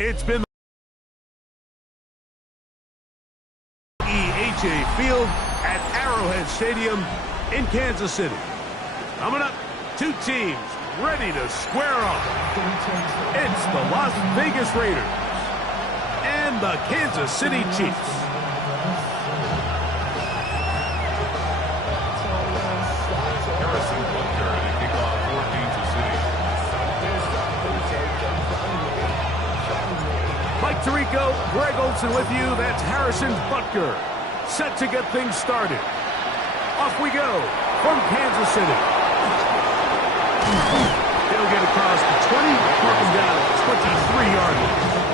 It's been EHA Field at Arrowhead Stadium in Kansas City. Coming up, two teams ready to square off. It's the Las Vegas Raiders and the Kansas City Chiefs. Harrison Butker to kick off for Kansas City. Mike Tirico, Greg Olson with you. That's Harrison Butker, set to get things started. Off we go from Kansas City. They'll get across the 20, mark him down at 23-yard line.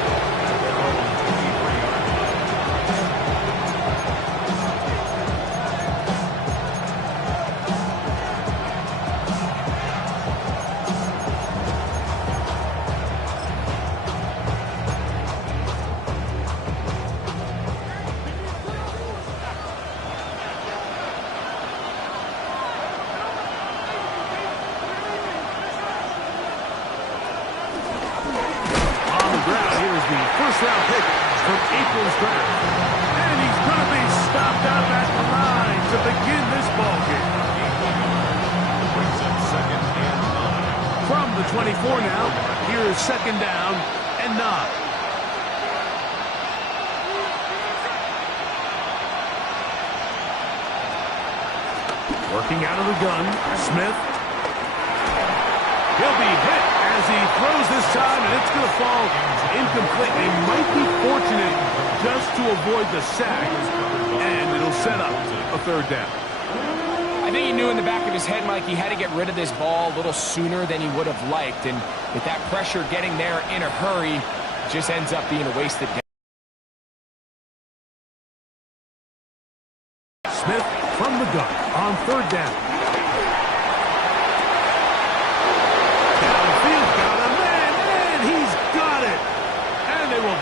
First-round pick from April's draft. And he's going to be stopped up at the line to begin this ball game. Brings up 2nd and 9. From the 24 now, here is 2nd down and 9. Working out of the gun, Smith. He'll be hit as he throws this time, and it's going to fall incomplete. They might be fortunate just to avoid the sack, and it'll set up a 3rd down. I think he knew in the back of his head, Mike, he had to get rid of this ball a little sooner than he would have liked, and with that pressure getting there in a hurry, it just ends up being a wasted down. Smith from the gun on 3rd down.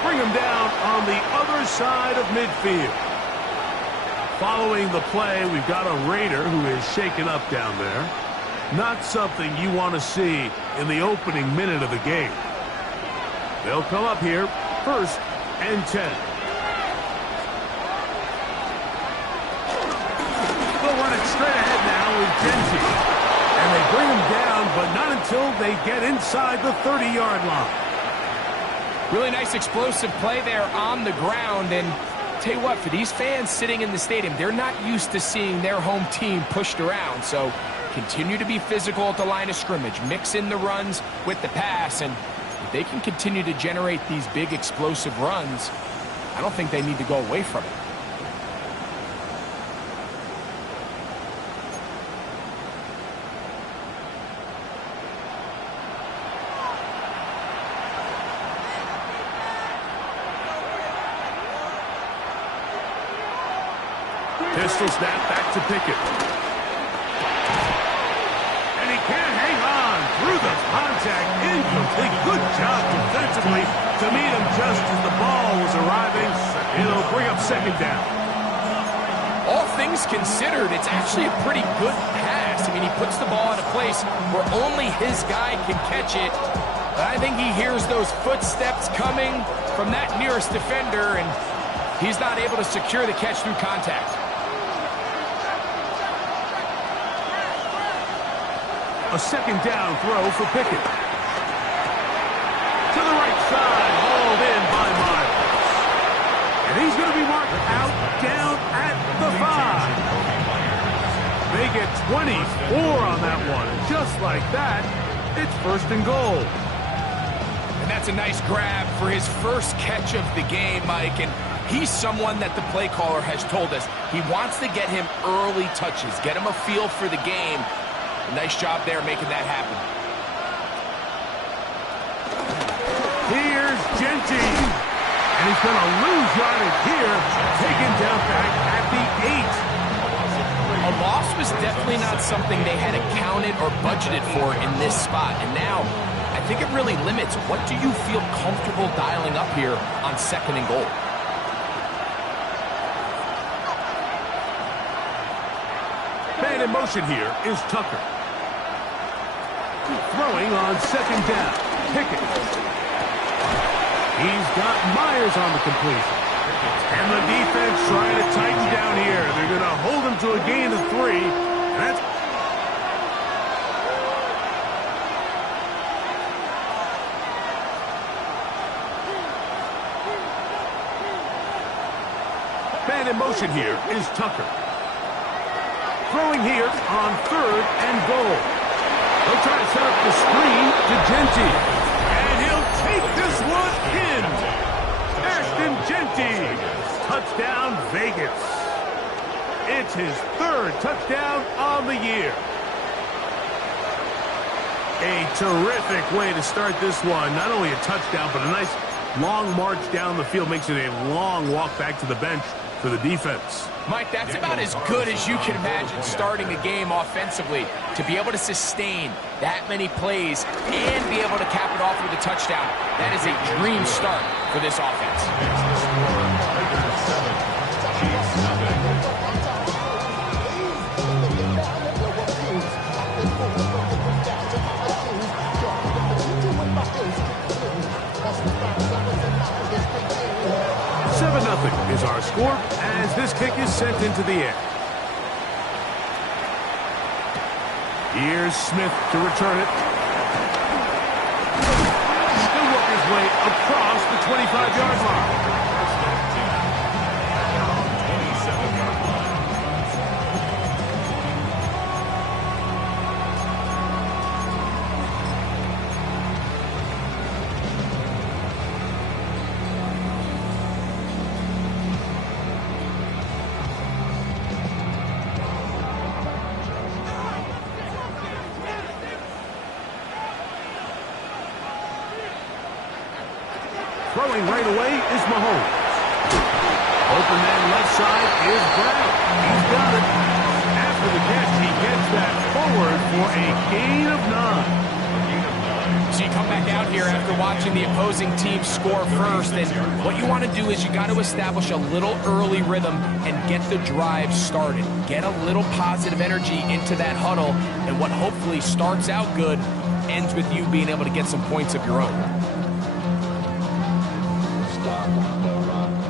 Bring him down on the other side of midfield. Following the play, we've got a Raider who is shaken up down there. Not something you want to see in the opening minute of the game. They'll come up here, 1st and 10. They'll run it straight ahead now with Genty. And they bring him down, but not until they get inside the 30-yard line. Really nice explosive play there on the ground, and tell you what, for these fans sitting in the stadium, they're not used to seeing their home team pushed around, so continue to be physical at the line of scrimmage, mix in the runs with the pass, and if they can continue to generate these big explosive runs, I don't think they need to go away from it. Pistol snap back to Pickett. And he can't hang on through the contact. Incomplete. Good job defensively to meet him just as the ball was arriving. It'll bring up 2nd down. All things considered, it's actually a pretty good pass. I mean, he puts the ball in a place where only his guy can catch it. But I think he hears those footsteps coming from that nearest defender, and he's not able to secure the catch through contact. A 2nd down throw for Pickett. To the right side, hauled in by Miles. And he's going to be marked out down at the 5. They get 24 on that one. And just like that, it's 1st and goal. And that's a nice grab for his first catch of the game, Mike. And he's someone that the play caller has told us he wants to get him early touches, get him a feel for the game. Nice job there making that happen. Here's Genty. And he's going to lose yardage here. Taken down back at the 8. A loss was definitely not something they had accounted or budgeted for in this spot. And now, I think it really limits what do you feel comfortable dialing up here on 2nd and goal. Man in motion here is Tucker. Throwing on 2nd down. Pickett. He's got Myers on the completion. And the defense trying to tighten down here. They're going to hold him to a gain of 3. And that's man in motion here is Tucker. Throwing here on 3rd and goal. They'll try to set up the screen to Genty. And he'll take this one in. Ashton Genty. Touchdown, Vegas. It's his 3rd touchdown on the year. A terrific way to start this one. Not only a touchdown, but a nice long march down the field. Makes it a long walk back to the bench for the defense. Mike, that's about as good as you can imagine starting a game offensively. To be able to sustain that many plays and be able to cap it off with a touchdown, that is a dream start for this offense. Is our score as this kick is sent into the air. Here's Smith to return it. He'll work his way across the 25-yard line. Throwing right away is Mahomes. Open man left side is Brown. He's got it. After the catch, he gets that forward for a gain of 9. So you come back out here after watching the opposing team score first, and what you want to do is you got to establish a little early rhythm and get the drive started. Get a little positive energy into that huddle, and what hopefully starts out good ends with you being able to get some points of your own.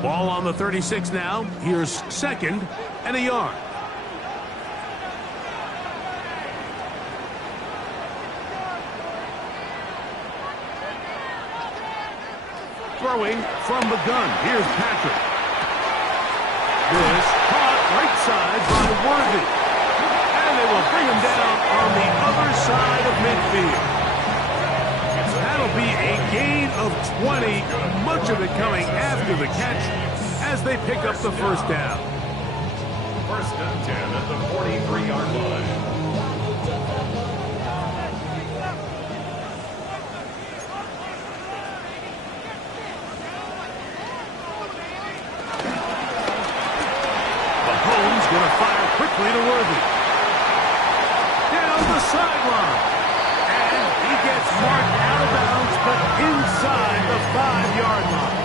Ball on the 36 now. Here's 2nd and a yard. Throwing from the gun. Here's Patrick. This caught right side by Worthy. And they will bring him down on the other side of midfield. That'll be a gain of 20, much of it coming after the catch as they pick up the first down. 1st and 10 at the 43-yard line. Mahomes going to fire quickly to Worthy. Down the sideline. And he gets marked out of bounds, but inside the 5-yard line.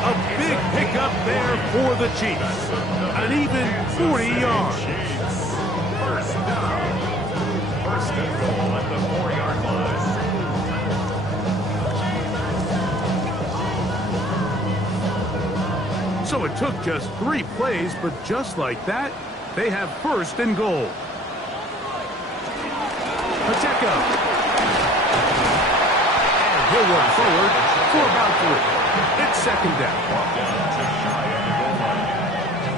A big pickup there for the Chiefs. An even 40 yards. 1st down. 1st and goal at the 4-yard line. So it took just 3 plays, but just like that, they have 1st and goal. Pacheco. And he'll work forward for about 3. It's 2nd down. Walk down just shy of the goal line.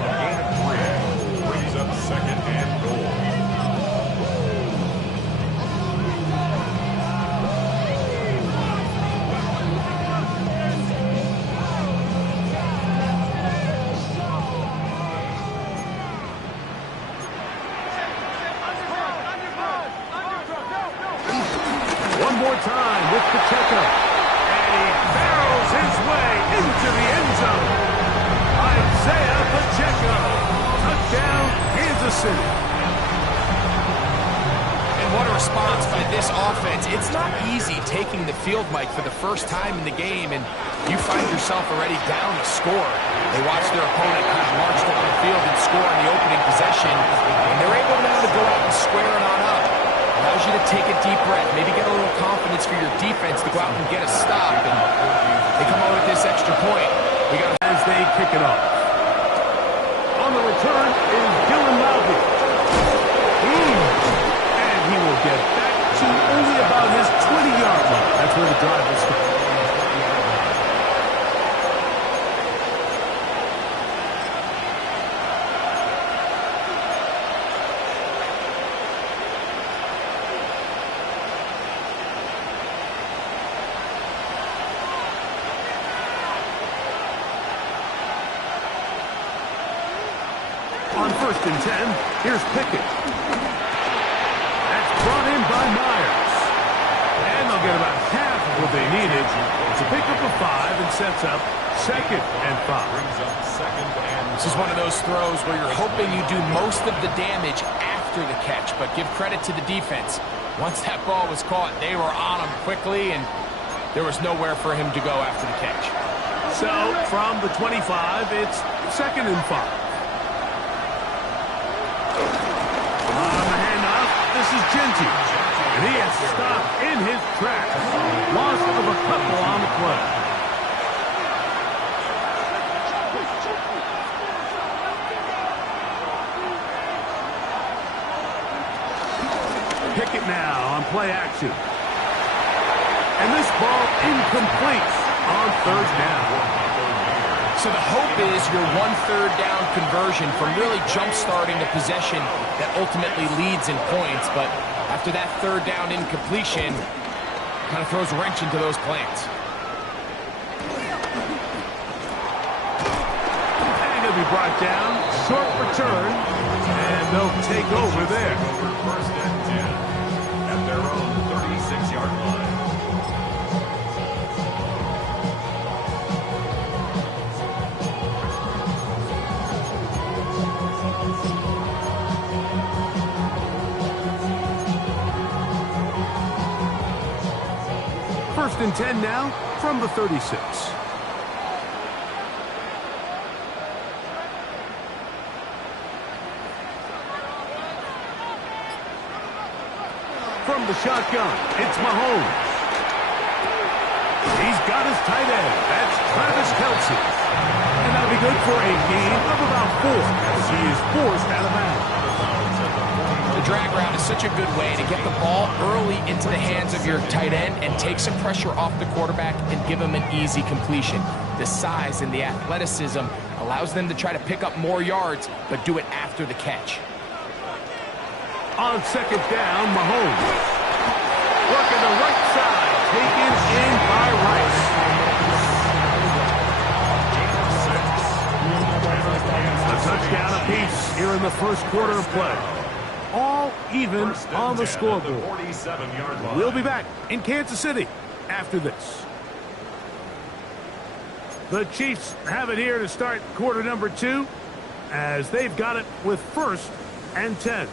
A gain of 3 brings up 2nd and goal. One more time with Pacheco. And he barrels his way into the end zone. Isaiah Pacheco. Touchdown, Kansas City. And what a response by this offense. It's not easy taking the field, Mike, for the first time in the game, and you find yourself already down a score. They watch their opponent kind of march down the field and score on the opening possession, and they're able now to go out and square it on up. Allows you to take a deep breath, maybe get a little confidence for your defense to go out and get a stop. And this extra point. We got as they kick it off. On the return is Dylan Lowry. And he will get back to only about his 20-yard line. That's where the drive will start. On 1st and 10, here's Pickett. That's brought in by Myers. And they'll get about half of what they needed. It's a pickup of 5 and sets up 2nd and 5. Brings up 2nd and This is one of those throws where you're hoping you do most of the damage after the catch, but give credit to the defense. Once that ball was caught, they were on him quickly, and there was nowhere for him to go after the catch. So, from the 25, it's 2nd and 5. On the handoff, this is Genty. And he has stopped in his tracks. Loss of a couple on the play. Pickett now on play action. And this ball incomplete on 3rd down. So the hope is your 1/3 down conversion from really jump-starting a possession that ultimately leads in points. But after that 3rd down incompletion, kind of throws a wrench into those plans. And he'll be brought down. Short return. And they'll take over there. over 1st and 10 at their own 36-yard line. First and 10 now from the 36. From the shotgun, it's Mahomes. He's got his tight end. That's Travis Kelce. And that'll be good for a gain of about 4 as he is forced out of bounds. The drag route is such a good way to get the ball early into the hands of your tight end and take some pressure off the quarterback and give him an easy completion. The size and the athleticism allows them to try to pick up more yards, but do it after the catch. On 2nd down, Mahomes. Working the right side, taken in by Rice. A touchdown apiece here in the first quarter of play. All even on the scoreboard. 47-yard line. We'll be back in Kansas City after this. The Chiefs have it here to start quarter number 2 as they've got it with 1st and 10.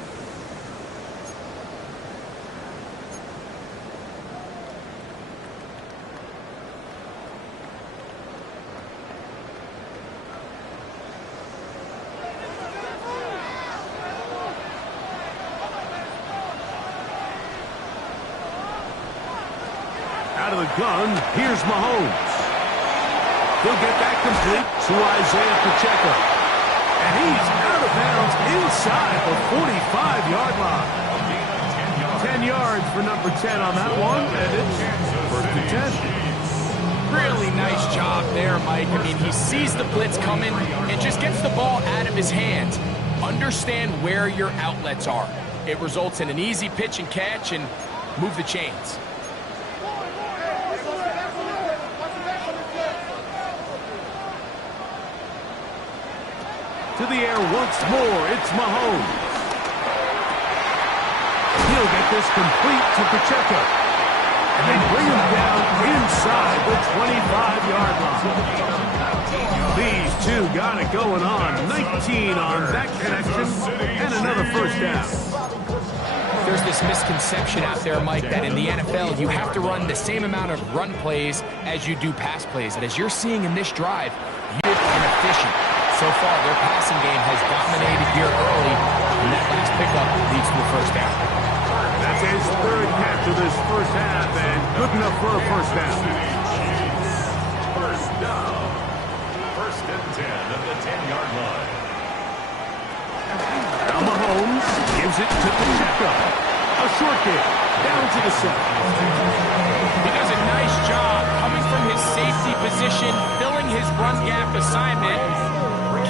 Out of the gun, here's Mahomes. He'll get that complete to Isaiah Pacheco. And he's out of bounds inside the 45-yard line. 10 yards for number 10 on that one, and it's 1st and 10. Really nice job there, Mike. I mean, he sees the blitz coming and just gets the ball out of his hands. Understand where your outlets are. It results in an easy pitch and catch and move the chains. To the air once more, it's Mahomes. He'll get this complete to Pacheco. And they bring him down inside the 25-yard line. These two got it going on. 19 on that connection, and another 1st down. There's this misconception out there, Mike, that in the NFL you have to run the same amount of run plays as you do pass plays. And as you're seeing in this drive, you're inefficient. So far, their passing game has dominated here early, and that last pickup leads to a 1st down. That's his 3rd catch of this 1st half, and good enough for a 1st down. Now, first and 10 at the 10-yard line. Now Mahomes gives it to Pacheco. A short game, down to the 7. He does a nice job coming from his safety position, filling his run gap assignment.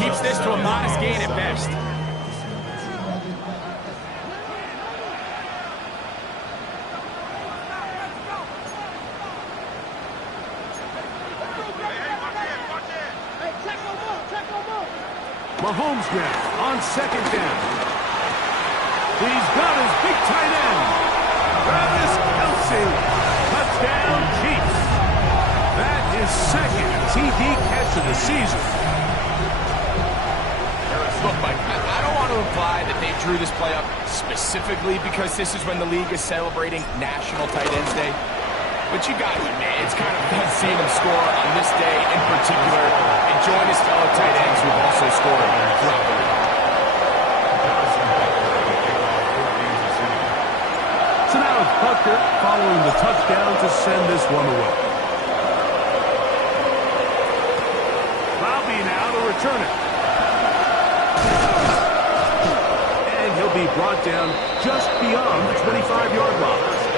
Keeps this to a modest gain at best. Mahomes now on second down. He's got his big tight end. Travis Kelce. Touchdown, Chiefs. That is second TD catch of the season. Look, Mike, I don't want to imply that they drew this play up specifically because this is when the league is celebrating National Tight Ends Day. But you got to admit, it's kind of fun seeing him score on this day in particular and join his fellow tight ends who've also scored throughout the league. So now it's Butker following the touchdown to send this one away. Bobby now to return it. And he'll be brought down just beyond the 25-yard line.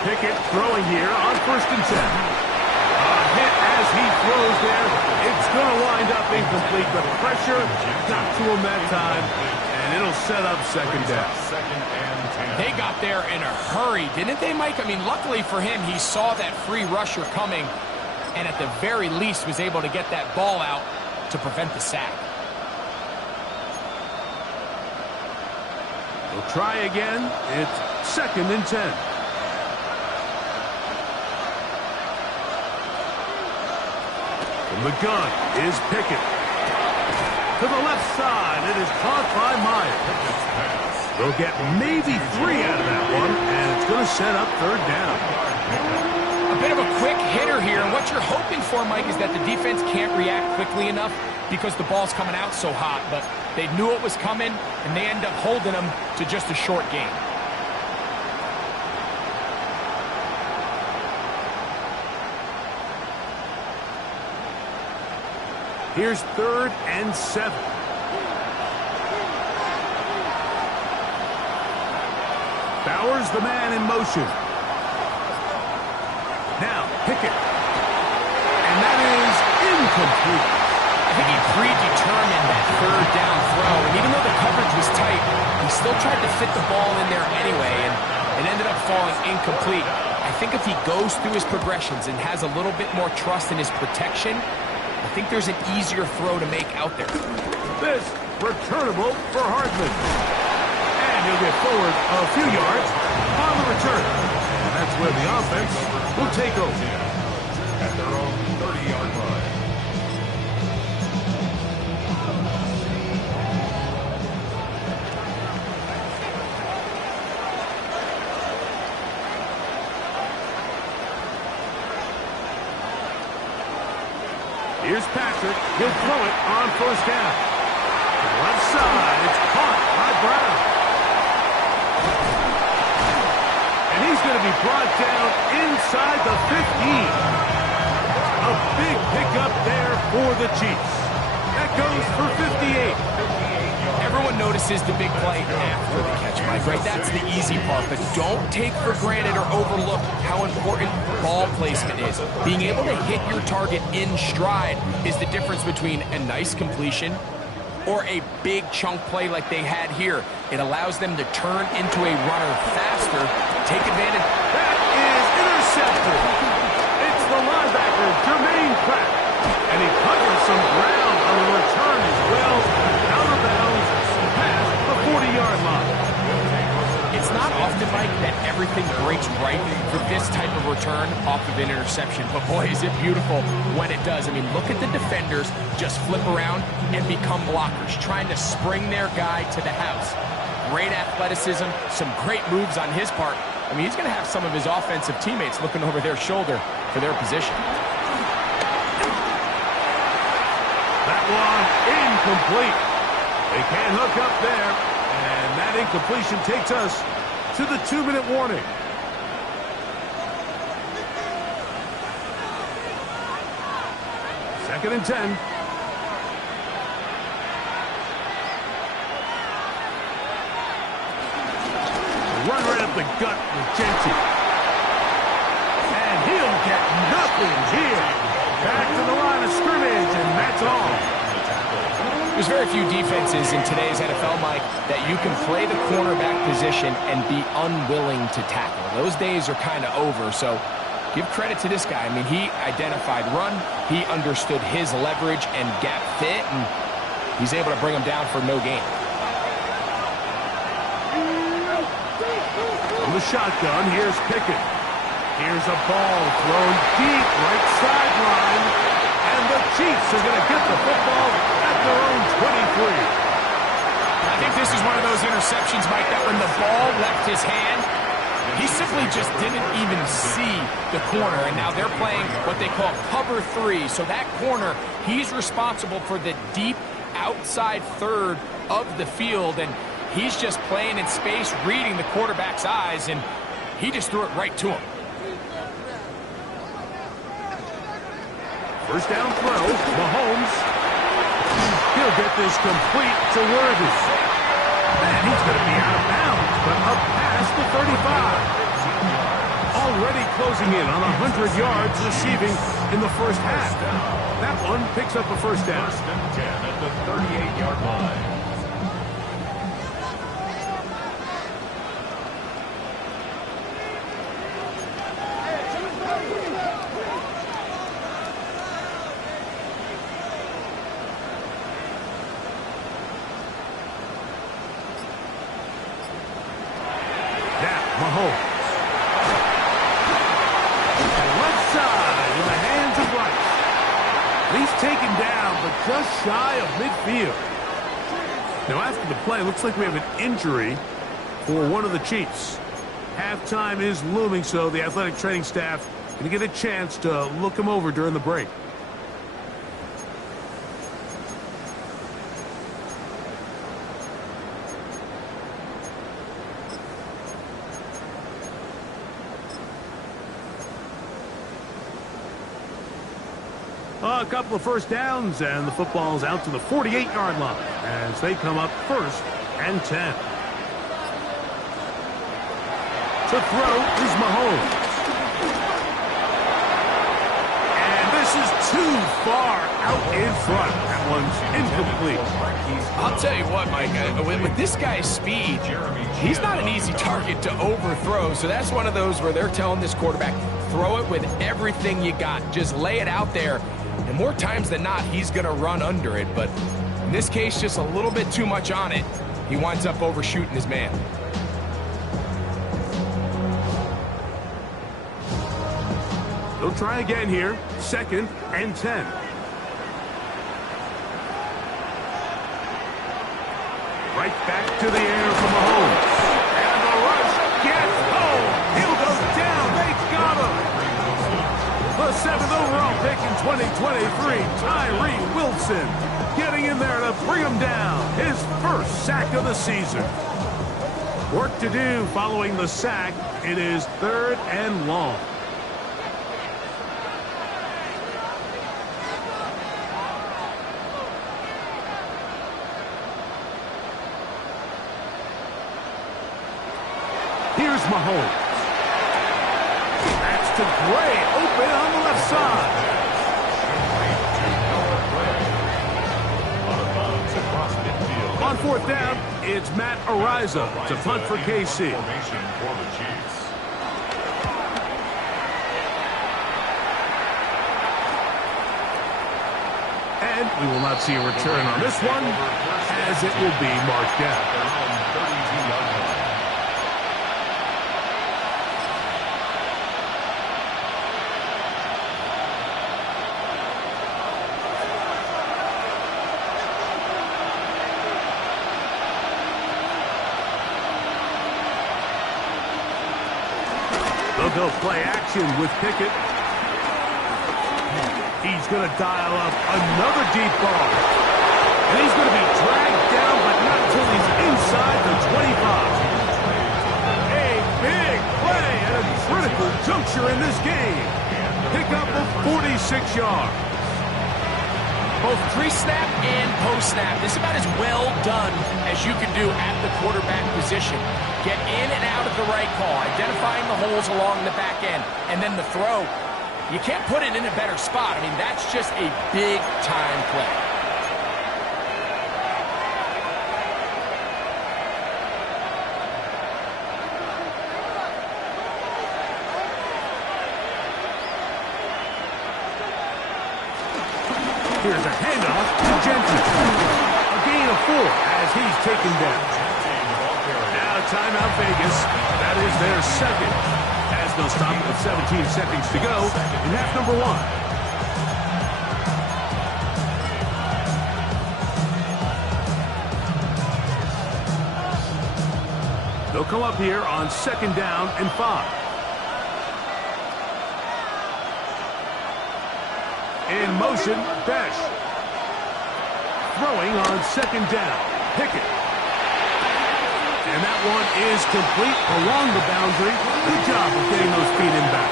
Pickett throwing here on first and 10. A hit as he throws there. It's going to wind up incomplete. The pressure got to him that time, and it'll set up second down. Second and 10. They got there in a hurry, didn't they, Mike? I mean, luckily for him, he saw that free rusher coming and at the very least was able to get that ball out to prevent the sack. We'll try again. It's second and 10. From the gun is Pickett. To the left side, it is caught by Myers. They'll get maybe 3 out of that one, and it's going to set up third down. A bit of a quick hitter here, and what you're hoping for, Mike, is that the defense can't react quickly enough because the ball's coming out so hot, but they knew it was coming, and they end up holding them to just a short gain. Here's third and 7. Bowers the man in motion. Now, Pickett. And that is incomplete. I think he predetermined that third down throw, and even though the coverage was tight, he still tried to fit the ball in there anyway, and it ended up falling incomplete. I think if he goes through his progressions and has a little bit more trust in his protection, I think there's an easier throw to make out there. This returnable for Hardman. And he'll get forward a few yards on the return. And that's where the offense will take over. At their own 30-yard line. Here's Patrick. He'll throw it on first down. Left side. It's caught by Brown. And he's going to be brought down inside the 15. A big pickup there for the Chiefs. That goes for 58. Everyone notices the big play after the catch, Mike, right? That's the easy part, but don't take for granted or overlook how important ball placement is. Being able to hit your target in stride is the difference between a nice completion or a big chunk play like they had here. It allows them to turn into a runner faster, take advantage. That is intercepted. It's the linebacker, Jermaine Pratt. And he covers some ground on the return as well. Out of bounds, past the 40-yard line. It's not often, Mike, that everything breaks right for this type of return off of an interception. But boy, is it beautiful when it does. I mean, look at the defenders just flip around and become blockers, trying to spring their guy to the house. great athleticism, some great moves on his part. I mean, he's going to have some of his offensive teammates looking over their shoulder for their position. That one incomplete. They can't hook up there, and that incompletion takes us to the 2-minute warning. Second and 10. Run right up the gut with Genty. And he'll get nothing here. Back to the line of scrimmage, and that's all. There's very few defenses in today's NFL, Mike, that you can play the cornerback position and be unwilling to tackle. Those days are kind of over, so give credit to this guy. I mean, he identified run, he understood his leverage and gap fit, and he's able to bring him down for no gain. From the shotgun, here's Pickett. Here's a ball thrown deep right sideline, and the Chiefs are going to get the football at their own 23. I think this is one of those interceptions, Mike, that when the ball left his hand, he simply just didn't even see the corner, and now they're playing what they call cover 3. So that corner, he's responsible for the deep outside third of the field, and he's just playing in space, reading the quarterback's eyes, and he just threw it right to him. First down throw, Mahomes. He'll get this complete to Worthy. And he's going to be out of bounds, but up past the 35. Already closing in on 100 yards receiving in the first half. That one picks up a first down. First and 10 at the 38-yard line. Mahomes. Left side in the hands of Rice. He's taken down, but just shy of midfield. Now, after the play, looks like we have an injury for one of the Chiefs. Halftime is looming, so the athletic training staff going to get a chance to look him over during the break. A couple of first downs, and the football's out to the 48-yard line as they come up first and 10. To throw is Mahomes. And this is too far out in front. That one's incomplete. I'll tell you what, Mike, with this guy's speed, he's not an easy target to overthrow, so that's one of those where they're telling this quarterback, throw it with everything you got. Just lay it out there. And more times than not, he's going to run under it. But in this case, just a little bit too much on it. He winds up overshooting his man. They'll try again here. Second and 10. Right back to the air for Mahomes. And the rush gets home. He'll go down. They got him. The 7th overall pick in 2023, Tyree Wilson, getting in there to bring him down. His first sack of the season. Work to do following the sack. It is 3rd and long. Here's Mahomes. That's to Gray, open on the left side. On 4th down, it's Matt Araiza to punt for KC. And we will not see a return on this one, as it will be marked out. They'll go play action with Pickett. He's going to dial up another deep ball. And he's going to be dragged down, but not until he's inside the 25. A big play at a critical juncture in this game. Pickup of 46 yards. Both pre-snap and post-snap. This is about as well done as you can do at the quarterback position. Get in and out of the right call, identifying the holes along the back end, and then the throw. You can't put it in a better spot. I mean, that's just a big-time play. Here's a handoff to Jensen. A gain of 4 as he's taken down. Now timeout Vegas. That is their second. As they'll stop it with 17 seconds to go in half number 1. They'll come up here on 2nd down and 5. In motion, Besh. Throwing on 2nd down, Pickett. And that one is complete along the boundary. Good job of getting those feet in back.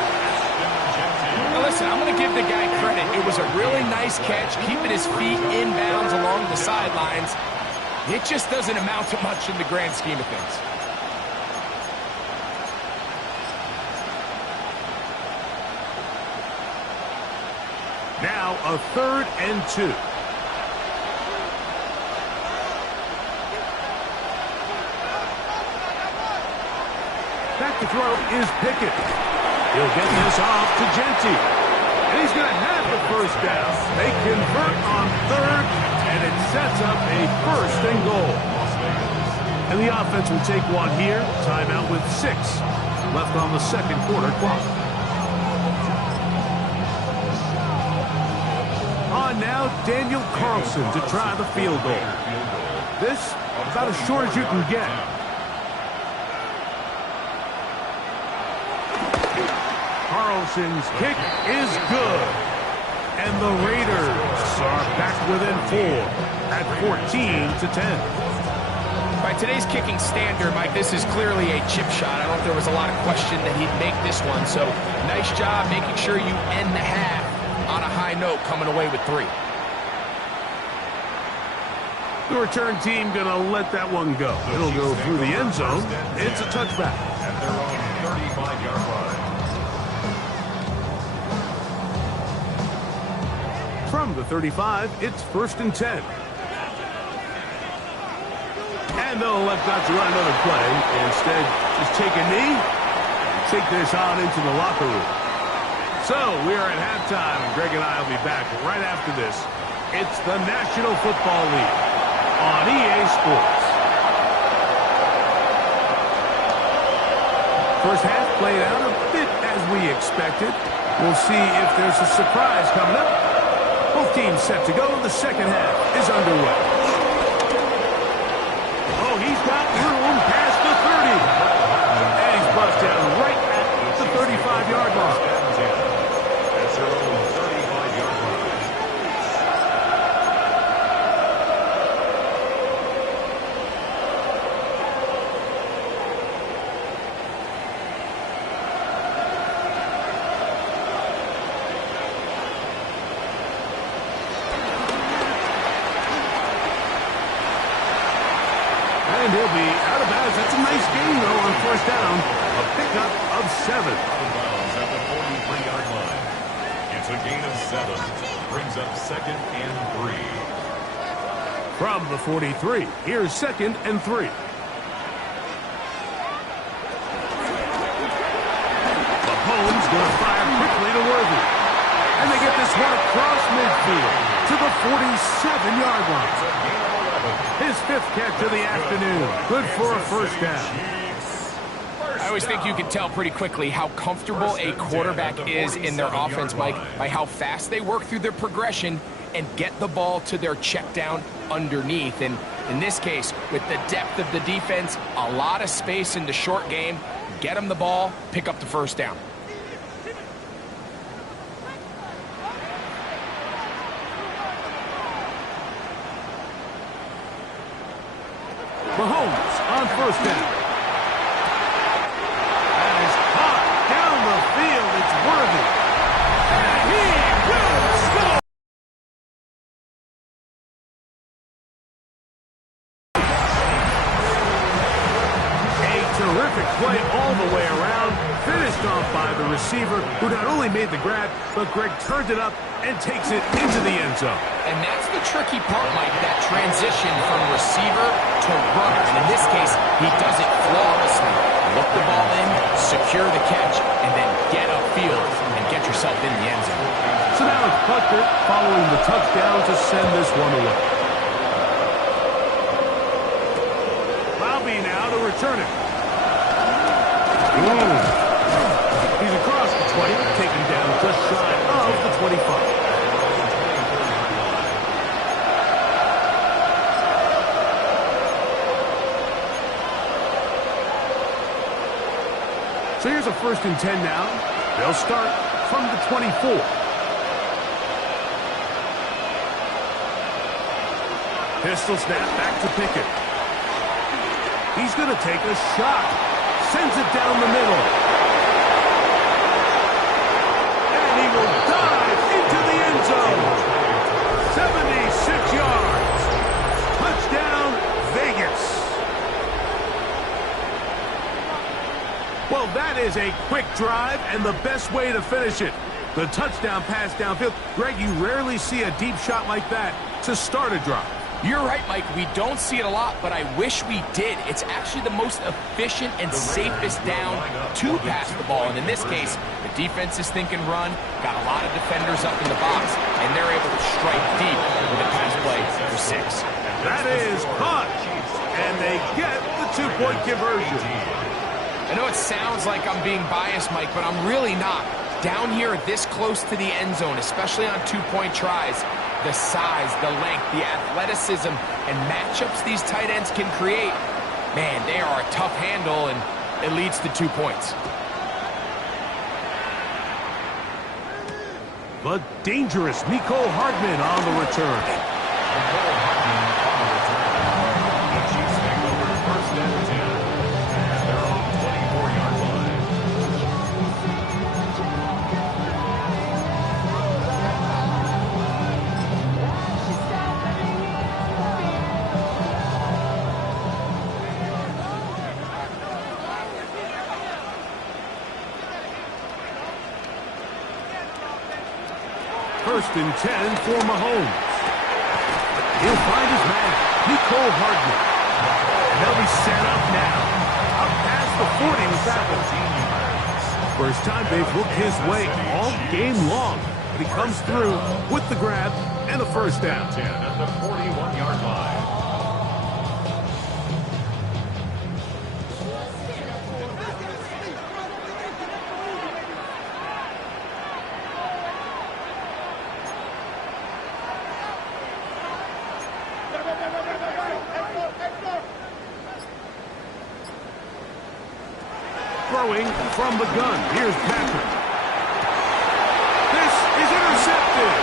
Now listen, I'm going to give the guy credit. It was a really nice catch, keeping his feet in bounds along the sidelines. It just doesn't amount to much in the grand scheme of things. Now a 3rd and 2. Back to throw is Pickett. He'll get this off to Genty. And he's going to have the first down. They convert on 3rd, and it sets up a 1st and goal. And the offense will take one here. Timeout with 6 left on the 2nd quarter clock. On now, Daniel Carlson to try the field goal. This about as short as you can get. Carlson's kick is good. And the Raiders are back within 4 at 14-10. By today's kicking standard, Mike, this is clearly a chip shot. I don't know if there was a lot of question that he'd make this one. So nice job making sure you end the half on a high note, coming away with 3. The return team going to let that one go. It'll go through the end zone. It's a touchback. At their own 35-yard line. From the 35, it's 1st and 10. And they'll elect not to run another play. Instead, just take a knee and take this on into the locker room. So, we are at halftime. Greg and I will be back right after this. It's the National Football League on EA Sports. First half played out a bit as we expected. We'll see if there's a surprise coming up. Both teams set to go. The second half is underway. Oh, he's got room past the 30. And he's brought down right at the 35-yard line. And he'll be out of bounds. That's a nice gain, though, on 1st down. A pickup of 7. Out of bounds at the 43-yard line. It's a gain of 7. Brings up 2nd and 3. From the 43, here's 2nd and 3. Mahomes going to fire quickly to Worthy. And they get this one across midfield to the 47-yard line. His 5th catch of the afternoon. Good for a 1st down. I always think you can tell pretty quickly how comfortable a quarterback is in their offense, Mike, by how fast they work through their progression and get the ball to their check down underneath. And in this case, with the depth of the defense, a lot of space in the short game, get them the ball, pick up the first down. Mahomes on first down. That is caught down the field. It's Worthy. And he will score. A terrific play all the way around. Finished off by the receiver, who not only made the grab, but Greg turned it up and takes it into the end zone. And that's the tricky part, Mike, that transition from receiver to runner. And in this case, he does it flawlessly. Look the ball in, secure the catch, and then get upfield and get yourself in the end zone. So now it's Butker following the touchdown to send this one away. Bobby now to return it. He's across the 20, taken down just shy of the 25. So here's a 1st and 10 now. They'll start from the 24. Pistol snap back to Pickett. He's going to take a shot. Sends it down the middle. And he will dive into the end zone. 76 yards. Touchdown, Vegas. Well, that is a quick drive and the best way to finish it. The touchdown pass downfield. Greg, you rarely see a deep shot like that to start a drive. You're right, Mike. We don't see it a lot, but I wish we did. It's actually the most efficient and safest down to pass the ball. And in this case, the defense is thinking run, got a lot of defenders up in the box, and they're able to strike deep with a pass play for 6. That is caught, and they get the 2-point conversion. I know it sounds like I'm being biased, Mike, but I'm really not. Down here this close to the end zone, especially on 2-point tries, the size, the length, the athleticism, and matchups these tight ends can create, man, they are a tough handle, and it leads to 2 points. But dangerous Mecole Hardman on the return. Mecole Hardman on the return. The Chiefs take over 1st and 10. And they're on the 24-yard line. First and 10 for Mahomes. He'll find his man, Mecole Hardman. And they'll be set up now. Up past the 40 with that one. First time they've looked his way all game long. But he comes through with the grab and the first down. 10 at the 41-yard line. Throwing from the gun. Here's Patrick. This is intercepted.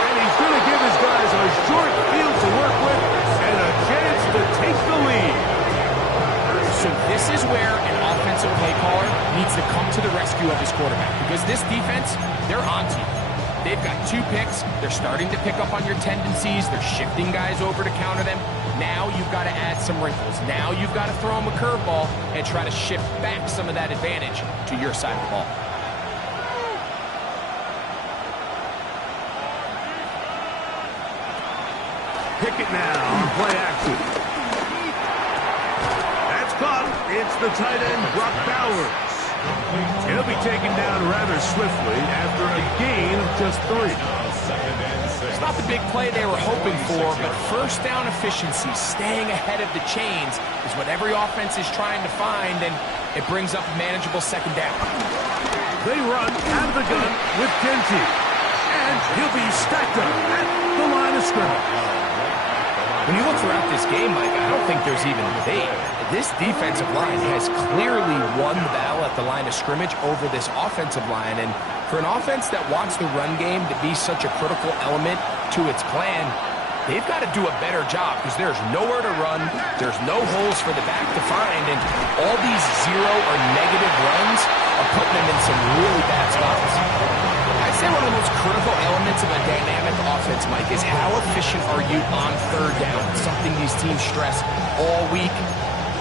And he's going to give his guys a short field to work with and a chance to take the lead. So this is where an offensive play caller needs to come to the rescue of his quarterback, because this defense, they're on to you. They've got 2 picks. They're starting to pick up on your tendencies. They're shifting guys over to counter them. Now you've got to add some wrinkles. Now you've got to throw them a curveball and try to shift back some of that advantage to your side of the ball. Pickett now on play action. That's caught. It's the tight end, Brock Bowers. He'll be taken down rather swiftly after a gain of just 3. It's not the big play they were hoping for, but first down efficiency, staying ahead of the chains, is what every offense is trying to find, and it brings up a manageable second down. They run out of the gun with Genty, and he'll be stacked up at the line of scrimmage. When you look throughout this game, Mike, I don't think there's even debate. This defensive line has clearly won the battle at the line of scrimmage over this offensive line. And for an offense that wants the run game to be such a critical element to its plan, they've got to do a better job because there's nowhere to run, there's no holes for the back to find, and all these zero or negative runs are putting them in some really bad spots. I'd say one of the most critical elements of a dynamic offense, Mike, is how efficient are you on third down? It's something these teams stress all week.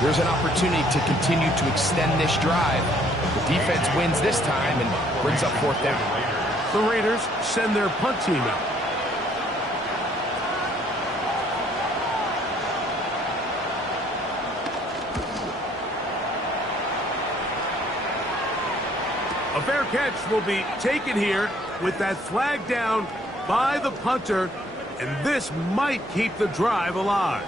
There's an opportunity to continue to extend this drive. The defense wins this time and brings up fourth down. The Raiders send their punt team out. A fair catch will be taken here with that flag down by the punter, and this might keep the drive alive.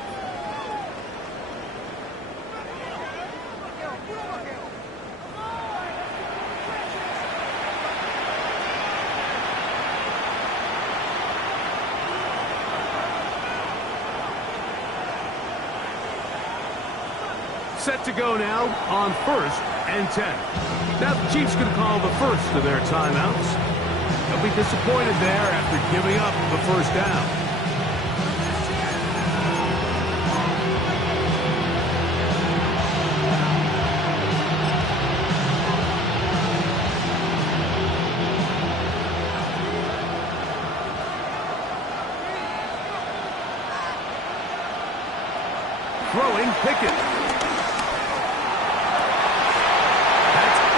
Set to go now on 1st and 10. Now the Chiefs can call the first of their timeouts. They'll be disappointed there after giving up the first down. Throwing Pickett.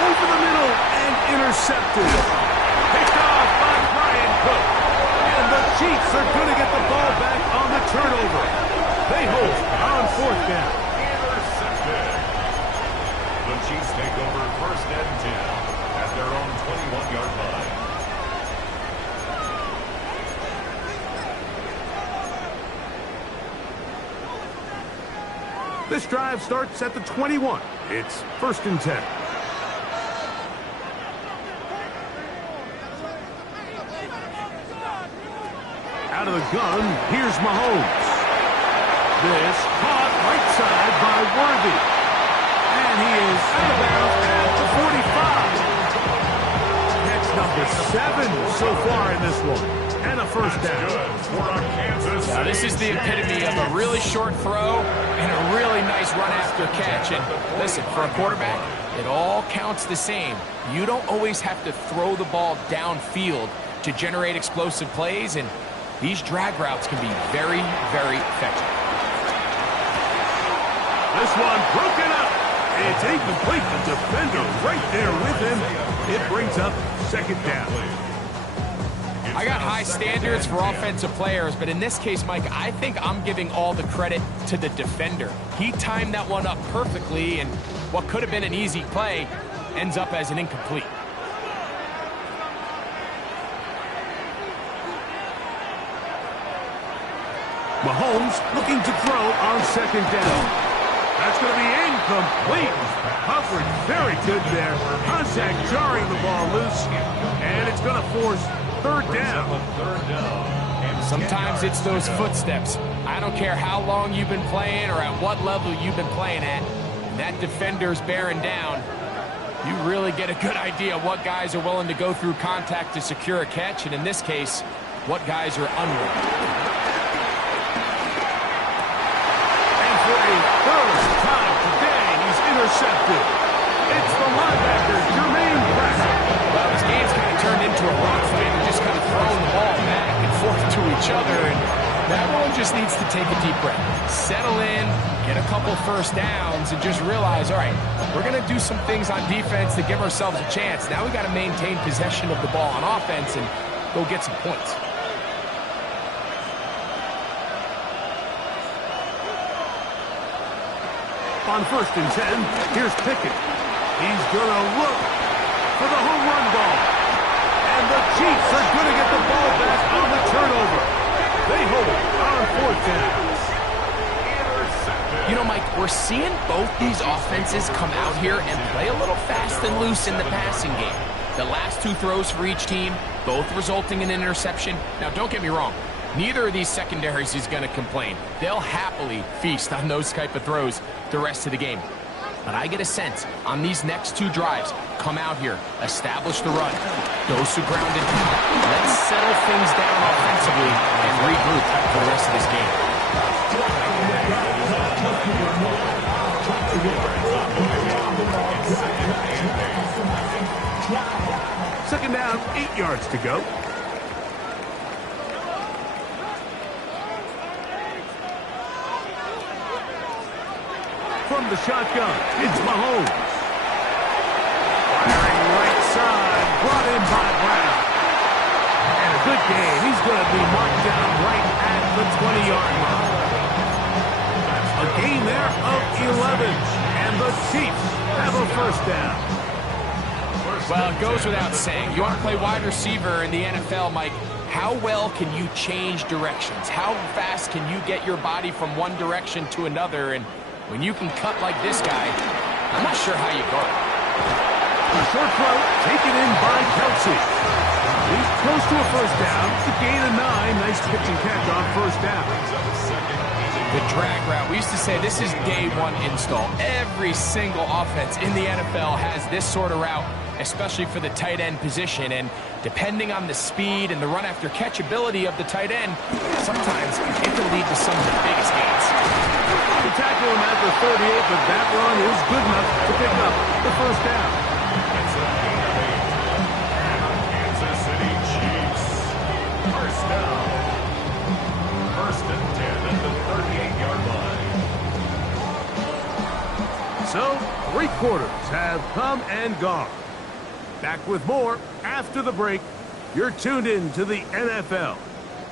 Over the middle and intercepted. Picked off by Brian Cook. And the Chiefs are going to get the ball back on the turnover. They hold on 4th down. Intercepted. The Chiefs take over 1st and 10 at their own 21-yard line. This drive starts at the 21. It's 1st and 10. Out of the gun, here's Mahomes. This caught right side by Worthy. And he is out of bounds at the 45. Catch number 7 so far in this one. And a first down. Now this is the epitome of a really short throw and a really nice run after catch. And listen, for a quarterback, it all counts the same. You don't always have to throw the ball downfield to generate explosive plays, and these drag routes can be very, very effective. This one broken up. It's incomplete. The defender right there with him. It brings up 2nd down. I got high standards for offensive players, but in this case, Mike, I think I'm giving all the credit to the defender. He timed that one up perfectly, and what could have been an easy play ends up as an incomplete. Mahomes looking to throw on 2nd down. That's going to be incomplete. Coverage very good there. Contact jarring the ball loose. And it's going to force 3rd down. Sometimes it's those footsteps. I don't care how long you've been playing or at what level you've been playing at. And that defender's bearing down. You really get a good idea of what guys are willing to go through contact to secure a catch. And in this case, what guys are unwilling. Intercepted. It's the linebacker, Jermaine Pratt. Well, this game's kind of turned into a rock fight. They're just kind of throwing the ball back and forth to each other, and everyone just needs to take a deep breath. Settle in, get a couple first downs, and just realize, all right, we're going to do some things on defense to give ourselves a chance. Now we got to maintain possession of the ball on offense and go get some points. On 1st and 10, here's Pickett. He's going to look for the home run ball. And the Chiefs are going to get the ball back on the turnover. They hold on 4th down. You know, Mike, we're seeing both these offenses come out here and play a little fast and loose in the passing game. The last 2 throws for each team, both resulting in an interception. Now, don't get me wrong. Neither of these secondaries is going to complain. They'll happily feast on those type of throws the rest of the game. But I get a sense on these next two drives, come out here, establish the run, dose of ground and pound. Let's settle things down offensively and regroup for the rest of this game. Second down, 8 yards to go. From the shotgun, it's Mahomes. Firing right side, brought in by Brown. And a good game. He's going to be marked down right at the 20-yard line. A gain there of 11. And the Chiefs have a first down. Well, it goes without saying. You want to play wide receiver in the NFL, Mike, how well can you change directions? How fast can you get your body from one direction to another? And when you can cut like this guy, I'm not sure how you guard it. A short throw taken in by Kelsey. He's close to a first down. It's a gain of 9. Nice pitch and catch on first down. The drag route. We used to say this is day one install. Every single offense in the NFL has this sort of route, especially for the tight end position. And depending on the speed and the run after catch ability of the tight end, sometimes it can lead to some of the biggest gains. To tackle him at the 38, but that run is good enough to pick up the first down. It's a gain of 8. Kansas City Chiefs. First down. First and 10 at the 38-yard line. So, 3 quarters have come and gone. Back with more after the break. You're tuned in to the NFL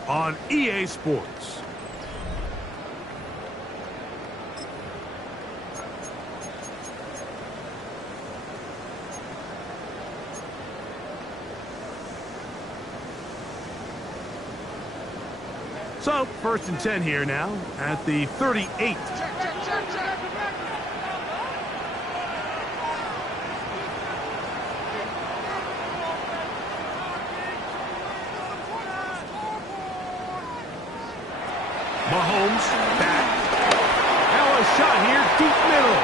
on EA Sports. So, first and 10 here now at the 38. Mahomes back. Now a shot here, deep middle.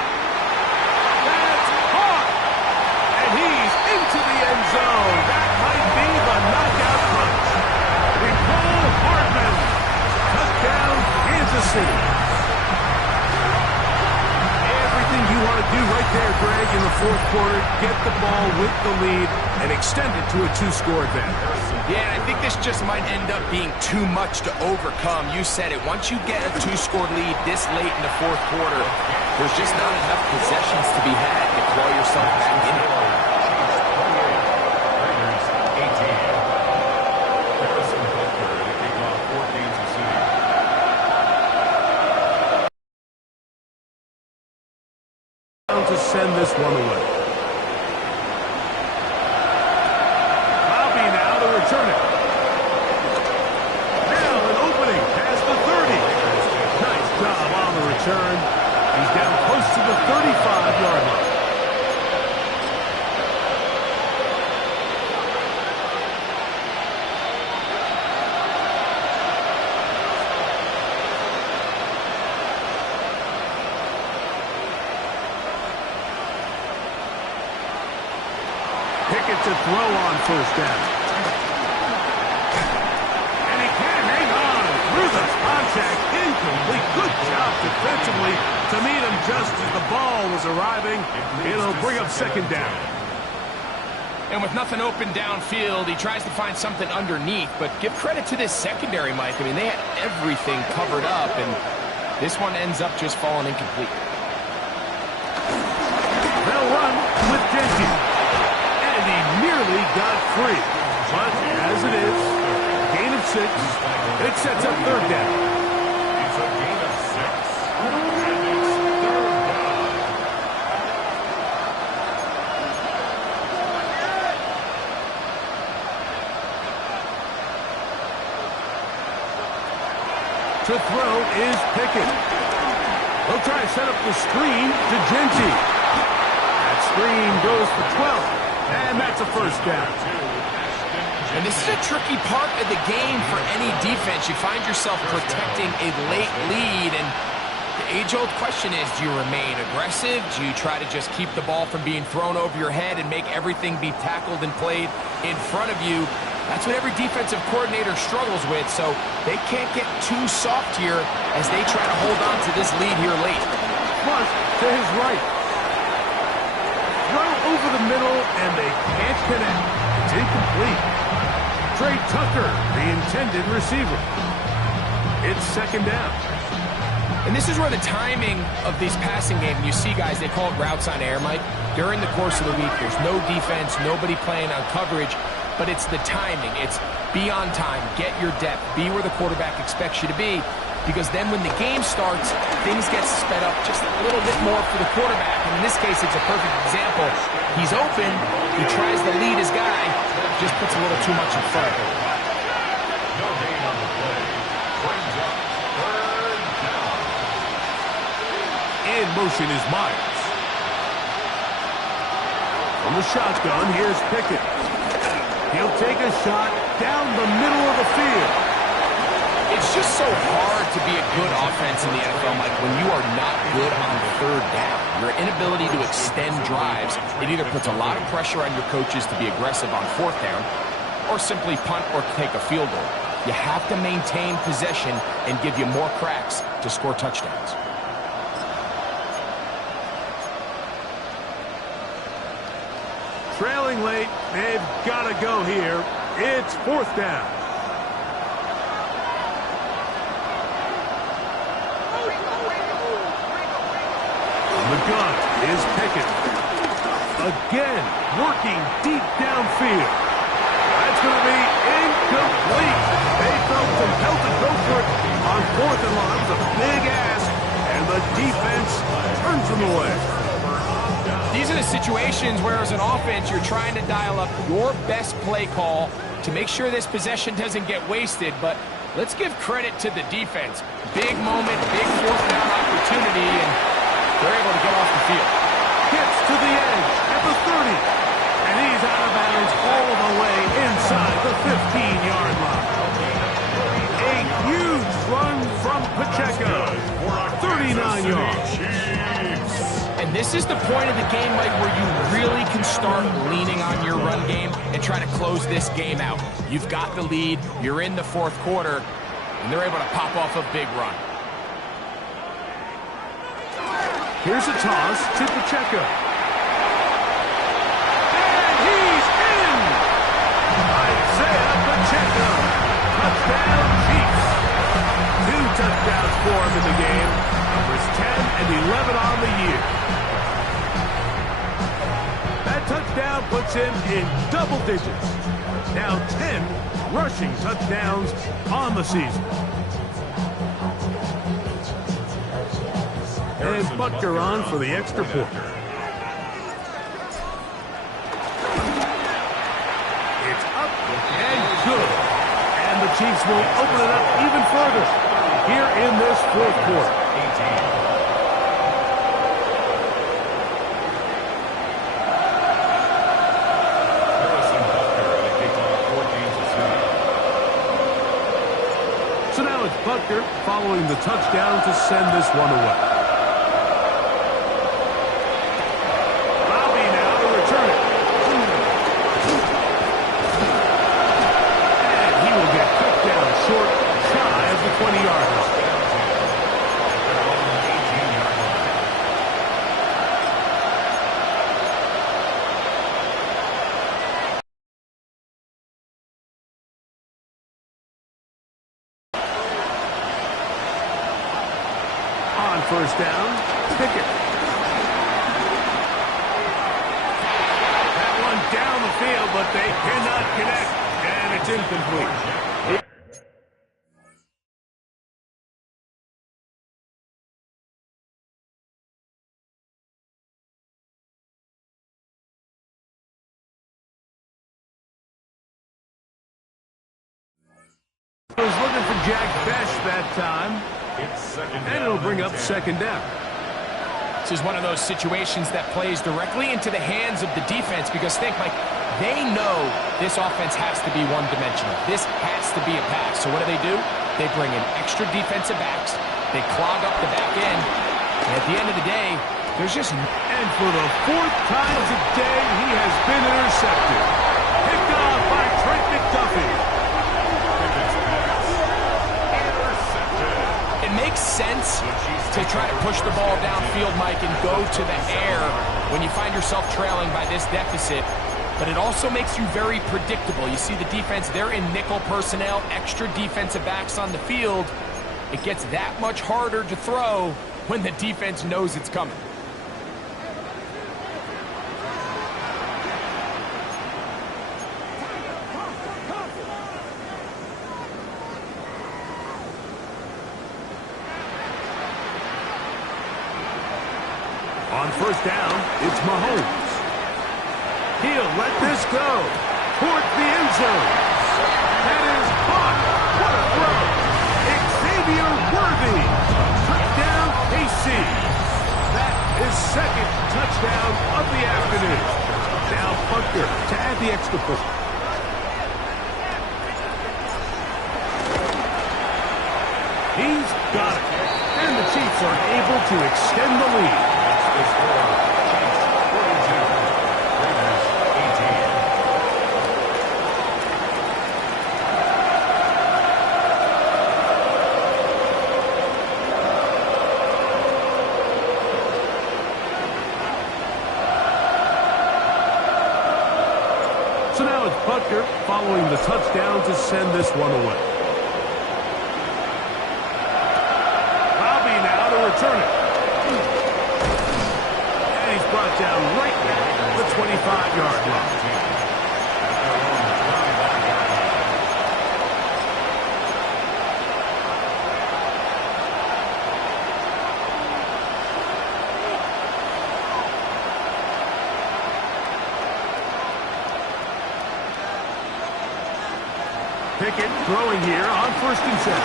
That's caught. And he's into the end zone. That might be the knockout punch. Nicole Hardman. Touchdown, Kansas City. Everything you want to do right there, Greg, in the fourth quarter. Get the ball with the lead and extend it to a 2-score advantage. Yeah, and I think this just might end up being too much to overcome. You said it. Once you get a 2-score lead this late in the fourth quarter, there's just not enough possessions to be had to claw yourself back in it. Raiders 18. Harrison Butker to kick off for Kansas City. To send this one away. Bobby now to return it. Now an opening past the 30. Nice job on the return. He's down close to the 35-yard line. Pickett to throw on first down. And he can't hang on through the contact. Incomplete. Good job defensively to meet him just as the ball was arriving. It'll bring up second down. And with nothing open downfield, he tries to find something underneath. But give credit to this secondary, Mike. I mean, they had everything covered up, and this one ends up just falling incomplete. They'll run with Genty. And he nearly got free. But as it is, gain of 6. It sets up third down. It's a gain of 6. And it's third down. To throw is Pickett. He'll try to set up the screen to Genty. That screen goes for 12. And that's a first down. And this is a tricky part of the game for any defense. You find yourself protecting a late lead, and the age-old question is, do you remain aggressive? Do you try to just keep the ball from being thrown over your head and make everything be tackled and played in front of you? That's what every defensive coordinator struggles with, so they can't get too soft here as they try to hold on to this lead here late. Plus, to his right. Throw over the middle, and they can't connect. It's incomplete. Trey Tucker, the intended receiver. It's second down. And this is where the timing of these passing games, you see guys, they call it routes on air, Mike. During the course of the week, there's no defense, nobody playing on coverage, but it's the timing. It's be on time, get your depth, be where the quarterback expects you to be, because then when the game starts, things get sped up just a little bit more for the quarterback. And in this case, it's a perfect example. He's open, he tries to lead his guy, just puts a little too much in front. No gain on the play. Brings up third down. In motion is Myers. From the shotgun, here's Pickett. He'll take a shot down the middle of the field. It's just so hard to be a good offense in the NFL, Mike, when you are not good on third down. Your inability to extend drives, it either puts a lot of pressure on your coaches to be aggressive on fourth down or simply punt or take a field goal. You have to maintain possession and give you more cracks to score touchdowns. Trailing late, they've got to go here. It's fourth down. On the gun is Pickett. Again, working deep downfield. That's going to be incomplete. They felt compelled to go for it on fourth and long. It was a big ask, and the defense turns them away. These are the situations where, as an offense, you're trying to dial up your best play call to make sure this possession doesn't get wasted. But let's give credit to the defense. Big moment, big fourth down opportunity, and they're able to get off the field. Gets to the edge at the 30, and he's out of bounds all the way inside the 15-yard line. A huge run from Pacheco, 39 yards. And this is the point of the game, Mike, where you really can start leaning on your run game and try to close this game out. You've got the lead, you're in the fourth quarter, and they're able to pop off a big run. Here's a toss to Pacheco. And he's in! Isaiah Pacheco. Touchdown, Chiefs. 2 touchdowns for him in the game. Numbers 10 and 11 on the year. That touchdown puts him in double digits. Now 10 rushing touchdowns on the season. And Butker on for the extra point. It's up and good. And the Chiefs will open it up even further here in this fourth quarter. So now it's Butker following the touchdown to send this one away. Short, shy of the 20-yard line. On first down, Pickett. That one down the field, but they cannot connect, and it's incomplete. Was looking for Jack Best that time, and it'll bring up second down. This is one of those situations that plays directly into the hands of the defense because think, Mike, they know this offense has to be one-dimensional. This has to be a pass. So what do? They bring in extra defensive backs. They clog up the back end. And at the end of the day, there's just... And for the fourth time today, he has been intercepted. Picked off by Trent McDuffie. It makes sense to try to push the ball downfield, Mike, and go to the air when you find yourself trailing by this deficit. But it also makes you very predictable. You see the defense, they're in nickel personnel, extra defensive backs on the field. It gets that much harder to throw when the defense knows it's coming. On first down, it's Mahomes. He'll let this go toward the end zone. That is caught. What a throw. Xavier Worthy. Touchdown, KC. That is second touchdown of the afternoon. Now Butker to add the extra point. He's got it. And the Chiefs are able to extend the lead. So now it's Butker following the touchdown to send this one away. Robbie now to return it. And he's brought down right at the 25-yard line. Pickett throwing here on 1st and 10.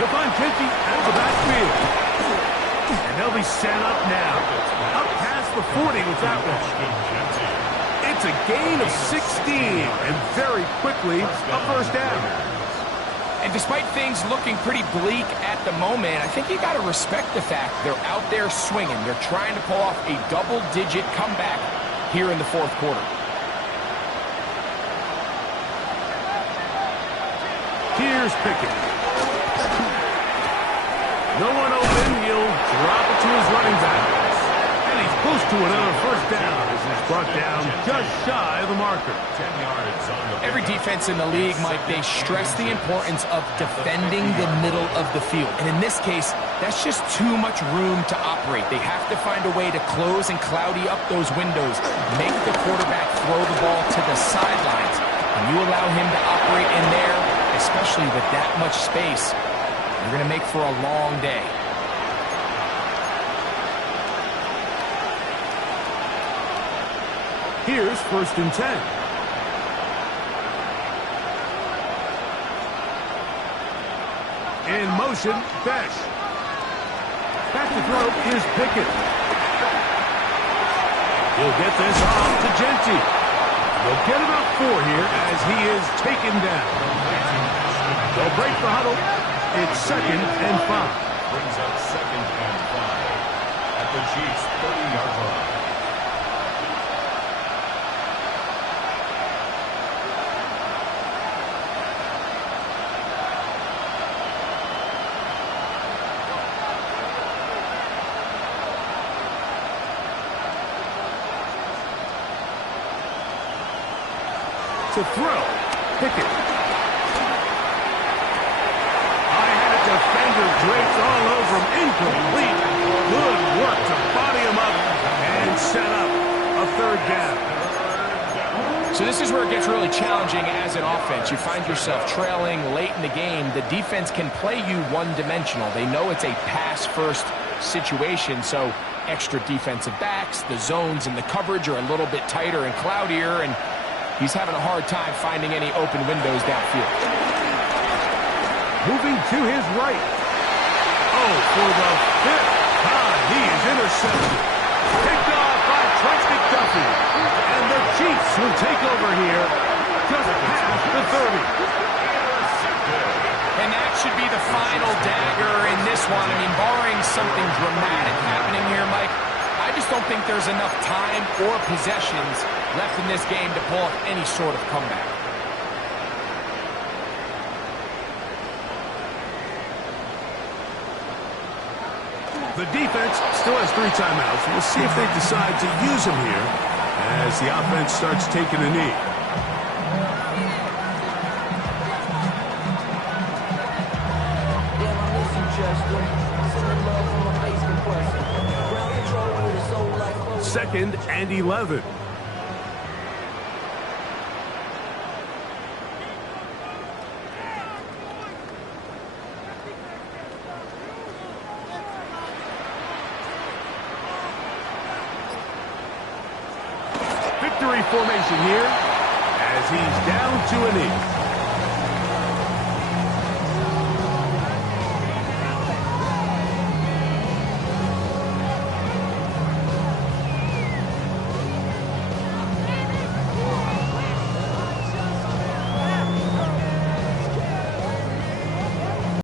He'll find Kenty out of the backfield. And they'll be set up now. Up past the 40 with that one. It's a gain of 16. And very quickly, a first down. And despite things looking pretty bleak at the moment, I think you got to respect the fact they're out there swinging. They're trying to pull off a double-digit comeback here in the fourth quarter. Here's Pickett. No one open. He'll drop it to his running back. And he's close to another first down as he's brought down just shy of the marker. 10 yards on the Every defense in the league, Mike, they stress the importance of defending the middle of the field. And in this case, that's just too much room to operate. They have to find a way to close and cloudy up those windows, make the quarterback throw the ball to the sidelines. And you allow him to operate in there, especially with that much space, you're going to make for a long day. Here's 1st and 10. In motion, Besh. Back to throw is Pickett. He'll get this off to Genty. They'll get about 4 here as he is taken down. They'll break the huddle. It's 2nd and 5. brings up 2nd and 5 at the Chiefs' 30-yard line. To throw, Pickett. High-headed defender draped all over him, incomplete. Good work to body him up and set up a 3rd down. So this is where it gets really challenging as an offense. You find yourself trailing late in the game. The defense can play you one-dimensional. They know it's a pass-first situation, so extra defensive backs, the zones and the coverage are a little bit tighter and cloudier, and he's having a hard time finding any open windows downfield. Moving to his right. Oh, for the 5th time, he is take over here just past the 30. And that should be the final dagger in this one. I mean, barring something dramatic happening here, Mike, I just don't think there's enough time or possessions left in this game to pull off any sort of comeback. The defense still has 3 timeouts. We'll see if they decide to use them here as the offense starts taking a knee. Second and 11. Victory formation here as he's down to a knee.